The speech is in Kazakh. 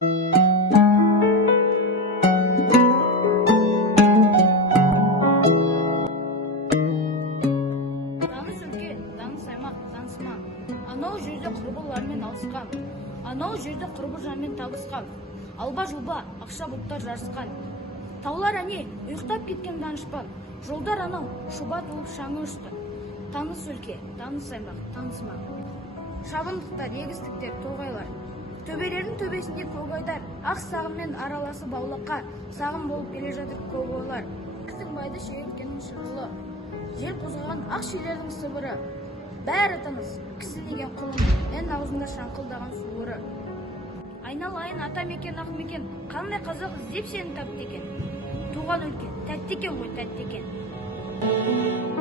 Таныс өлке, таныс аймақ, таныс маң. Анау жерде құрбылармен алысқан, анау жерде құрбы жанмен табысқан. Алба-жұлба ақша бұлттар жарысқан. Таулар әне ұйықтап кеткен данышпан. Жолдар анау шұбат болып шаңы ұшты. Таныс өлке, таныс аймақ, таныс маң. Шабындықтар, егістіктер, тоғайлар. Төбелердің төбесінде көгайдар, ақ сағыммен араласы баулаққа, сағым болып келе жатыр көп ойлар. Байды шегірткенің шырылы, жел қозғаған ақ шилердің сыбыры. Бәрі тыныс, кісілеген құлын, ән аузында шаңқылдаған суыры. Айналайын ата мекен, ақ мекен, қандай қазақ іздеп сені тапты екен. Туған өлке, тәтті екен ғой, тәтті екен.